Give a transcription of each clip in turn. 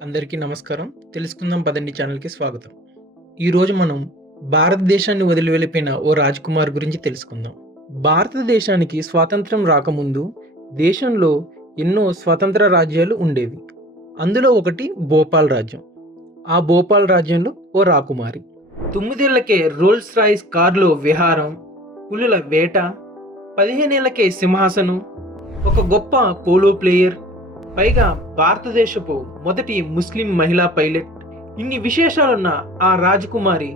అందరికీ నమస్కారం. తెలుసుకుందాం పదండి ఛానల్‌కి స్వాగతం. ఈరోజు మనం భారతదేశాన్ని వదిలి వెళ్ళిపోయిన ఓ రాజకుమారి గురించి తెలుసుకుందాం. భారతదేశానికి స్వాతంత్రం రాకముందు దేశంలో ఎన్నో స్వతంత్ర రాజ్యాలు ఉండేవి. అందులో ఒకటి భోపాల్ రాజ్యం. ఆ భోపాల్ రాజ్యంలో ఓ రాకుమారి. 9 ఏళ్లకే రోల్స్ రాయ్స్ కారులో విహారం, పులుల వేట, 15 ఏళ్లకే సింహాసనం, ఒక గొప్ప పోలో ప్లేయర్, పైగా భారతదేశపు మొదటి ముస్లిం మహిళా పైలట్. ఇన్ని విశేషాలున్న ఆ రాజకుమారి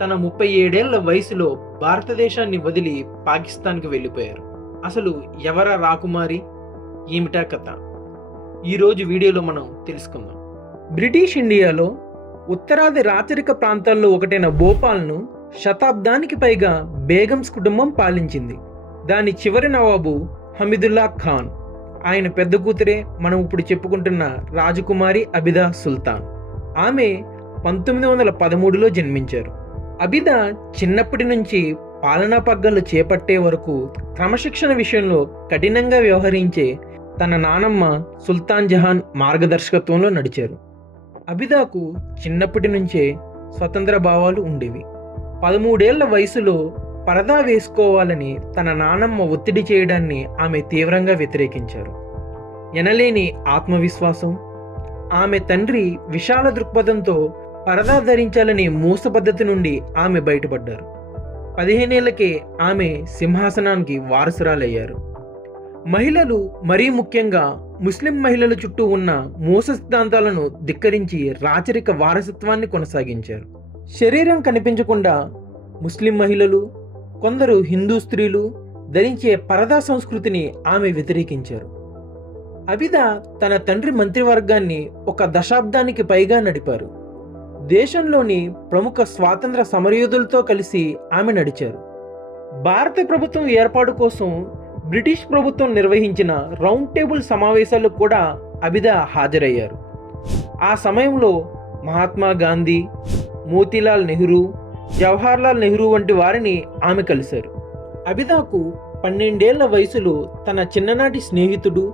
తన 37 ఏళ్ల వయసులో భారతదేశాన్ని వదిలి పాకిస్తాన్కి వెళ్ళిపోయారు. అసలు ఎవరా రాకుమారి, ఏమిటా కథ? ఈరోజు వీడియోలో మనం తెలుసుకుందాం. బ్రిటిష్ ఇండియాలో ఉత్తరాది రాచరిక ప్రాంతాల్లో ఒకటైన భోపాల్ను శతాబ్దానికి పైగా బేగమ్స్ కుటుంబం పాలించింది. దాని చివరి నవాబు హమీదుల్లా ఖాన్. ఆయన పెద్ద కూతురే మనం ఇప్పుడు చెప్పుకుంటున్న రాజకుమారి అబిదా సుల్తాన్. ఆమె 1913లో జన్మించారు. అబిదా చిన్నప్పటి నుంచి పాలనా పగ్గాలు చేపట్టే వరకు క్రమశిక్షణ విషయంలో కఠినంగా వ్యవహరించే తన నానమ్మ సుల్తాన్ జహాన్ మార్గదర్శకత్వంలో నడిచారు. అబిదాకు చిన్నప్పటి నుంచే స్వతంత్ర భావాలు ఉండేవి. 13 ఏళ్ల వయసులో పరదా వేసుకోవాలని తన నానమ్మ ఒత్తిడి చేయడాన్ని ఆమె తీవ్రంగా వ్యతిరేకించారు. ఎనలేని ఆత్మవిశ్వాసం, ఆమె తండ్రి విశాల దృక్పథంతో పరదా ధరించాలనే మూస పద్ధతి నుండి ఆమె బయటపడ్డారు. 15 ఏళ్లకే ఆమె సింహాసనానికి వారసురాలయ్యారు. మహిళలు, మరీ ముఖ్యంగా ముస్లిం మహిళల చుట్టూ ఉన్న మూస సిద్ధాంతాలను ధిక్కరించి రాచరిక వారసత్వాన్ని కొనసాగించారు. శరీరం కనిపించకుండా ముస్లిం మహిళలు, కొందరు హిందూ స్త్రీలు ధరించే పరదా సంస్కృతిని ఆమె వ్యతిరేకించారు. అబిదా తన తండ్రి మంత్రివర్గాన్ని ఒక దశాబ్దానికి పైగా నడిపారు. దేశంలోని ప్రముఖ స్వాతంత్ర సమరయోధులతో కలిసి ఆమె నడిచారు. భారత ప్రభుత్వం ఏర్పాటు కోసం బ్రిటిష్ ప్రభుత్వం నిర్వహించిన రౌండ్ టేబుల్ సమావేశాలకు కూడా అబిదా హాజరయ్యారు. ఆ సమయంలో మహాత్మా గాంధీ, మోతీలాల్ నెహ్రూ, జవహర్లాల్ నెహ్రూ వంటి వారిని ఆమె కలిశారు. అబిదాకు 12 ఏళ్ల వయసులో తన చిన్ననాటి స్నేహితుడు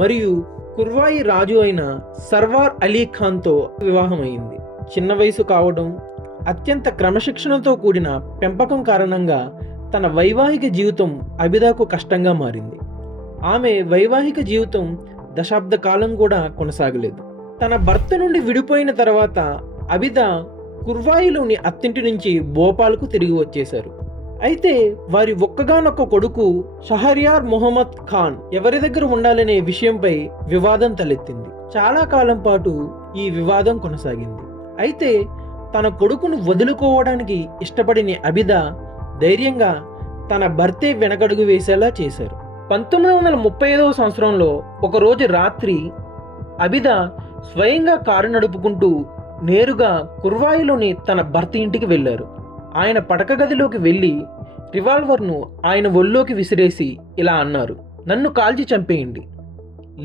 మరియు కుర్వాయి రాజు అయిన సర్వార్ అలీ ఖాన్తో వివాహమైంది. చిన్న వయసు కావడం, అత్యంత క్రమశిక్షణతో కూడిన పెంపకం కారణంగా తన వైవాహిక జీవితం అబిదాకు కష్టంగా మారింది. ఆమె వైవాహిక జీవితం దశాబ్ద కాలం కూడా కొనసాగలేదు. తన భర్త నుండి విడిపోయిన తర్వాత అబిదా కుర్వాయిలోని అత్తింటి నుంచి భోపాల్కు తిరిగి వచ్చేశారు. అయితే వారి ఒక్కగానొక్క కొడుకు షహర్యార్ మొహమ్మద్ ఖాన్ ఎవరి దగ్గర ఉండాలనే విషయంపై వివాదం తలెత్తింది. చాలా కాలం పాటు ఈ వివాదం కొనసాగింది. అయితే తన కొడుకును వదులుకోవడానికి ఇష్టపడిన అబిదా ధైర్యంగా తన భర్తే వెనకడుగు వేసేలా చేశారు. 1935వ సంవత్సరంలో ఒకరోజు రాత్రి అబిదా స్వయంగా కారు నడుపుకుంటూ నేరుగా కుర్వాయిలోని తన భర్త ఇంటికి వెళ్ళారు. ఆయన పడక గదిలోకి వెళ్ళి రివాల్వర్ను ఆయన ఒళ్ళోకి విసిరేసి ఇలా అన్నారు, "నన్ను కాల్చి చంపేయండి,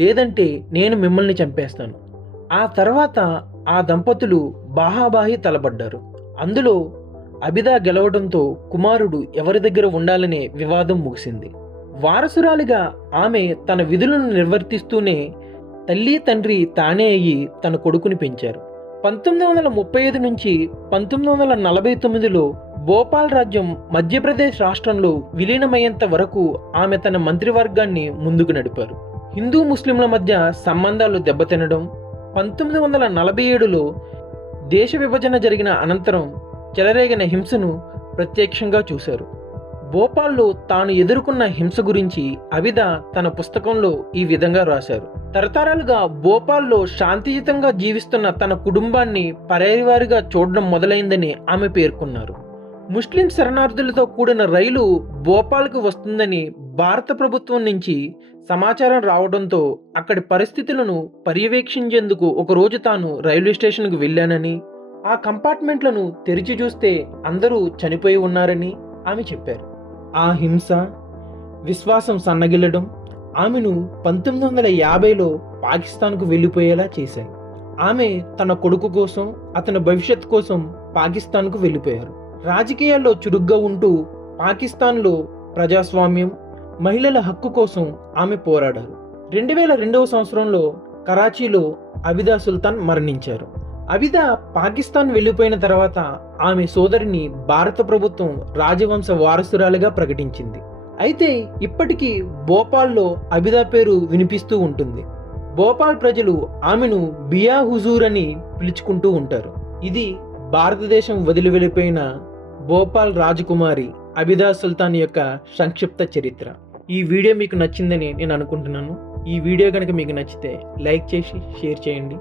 లేదంటే నేను మిమ్మల్ని చంపేస్తాను." ఆ తర్వాత ఆ దంపతులు బాహాబాహి తలపడ్డారు. అందులో అబిదా గెలవడంతో కుమారుడు ఎవరి దగ్గర ఉండాలనే వివాదం ముగిసింది. వారసురాలిగా ఆమె తన విధులను నిర్వర్తిస్తూనే తల్లి తండ్రి తానే అయ్యి తన కొడుకుని పెంచారు. 1935 నుంచి 1949లో భోపాల్ రాజ్యం మధ్యప్రదేశ్ రాష్ట్రంలో విలీనమయ్యేంత వరకు ఆమె తన మంత్రివర్గాన్ని ముందుకు నడిపారు. హిందూ ముస్లింల మధ్య సంబంధాలు దెబ్బతినడం, 1947లో దేశ విభజన జరిగిన అనంతరం చెలరేగిన హింసను ప్రత్యక్షంగా చూశారు. భోపాల్లో తాను ఎదుర్కొన్న హింస గురించి అబిదా తన పుస్తకంలో ఈ విధంగా రాశారు. తరతరాలుగా భోపాల్లో శాంతియుతంగా జీవిస్తున్న తన కుటుంబాన్ని పరాయివారిగా చూడడం మొదలైందని ఆమె పేర్కొన్నారు. ముస్లిం శరణార్థులతో కూడిన రైలు భోపాల్కు వస్తుందని భారత ప్రభుత్వం నుంచి సమాచారం రావడంతో అక్కడి పరిస్థితులను పర్యవేక్షించేందుకు ఒకరోజు తాను రైల్వే స్టేషన్కు వెళ్ళానని, ఆ కంపార్ట్మెంట్లను తెరిచి చూస్తే అందరూ చనిపోయి ఉన్నారని ఆమె చెప్పారు. ఆ హింస, విశ్వాసం సన్నగిల్లడం ఆమెను 1950లో పాకిస్తాన్కు వెళ్ళిపోయేలా చేశాయి. ఆమె తన కొడుకు కోసం, అతని భవిష్యత్ కోసం పాకిస్తాన్కు వెళ్ళిపోయారు. రాజకీయాల్లో చురుగ్గా ఉంటూ పాకిస్తాన్లో ప్రజాస్వామ్యం, మహిళల హక్కు కోసం ఆమె పోరాడారు. 2002వ సంవత్సరంలో కరాచీలో అబిదా సుల్తాన్ మరణించారు. అబిదా పాకిస్తాన్ వెళ్ళిపోయిన తర్వాత ఆమె సోదరిని భారత ప్రభుత్వం రాజవంశ వారసురాలిగా ప్రకటించింది. అయితే ఇప్పటికీ భోపాల్లో అబిదా పేరు వినిపిస్తూ ఉంటుంది. భోపాల్ ప్రజలు ఆమెను బియా హుజూర్ అని పిలుచుకుంటూ ఉంటారు. ఇది భారతదేశం వదిలి వెళ్ళిపోయిన భోపాల్ రాజకుమారి అబిదా సుల్తాన్ యొక్క సంక్షిప్త చరిత్ర. ఈ వీడియో మీకు నచ్చిందని నేను అనుకుంటున్నాను. ఈ వీడియో కనుక మీకు నచ్చితే లైక్ చేసి షేర్ చేయండి.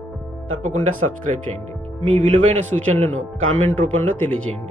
తప్పకుండా సబ్స్క్రైబ్ చేయండి. మీ విలువైన సూచనలను కామెంట్ రూపంలో తెలియజేయండి.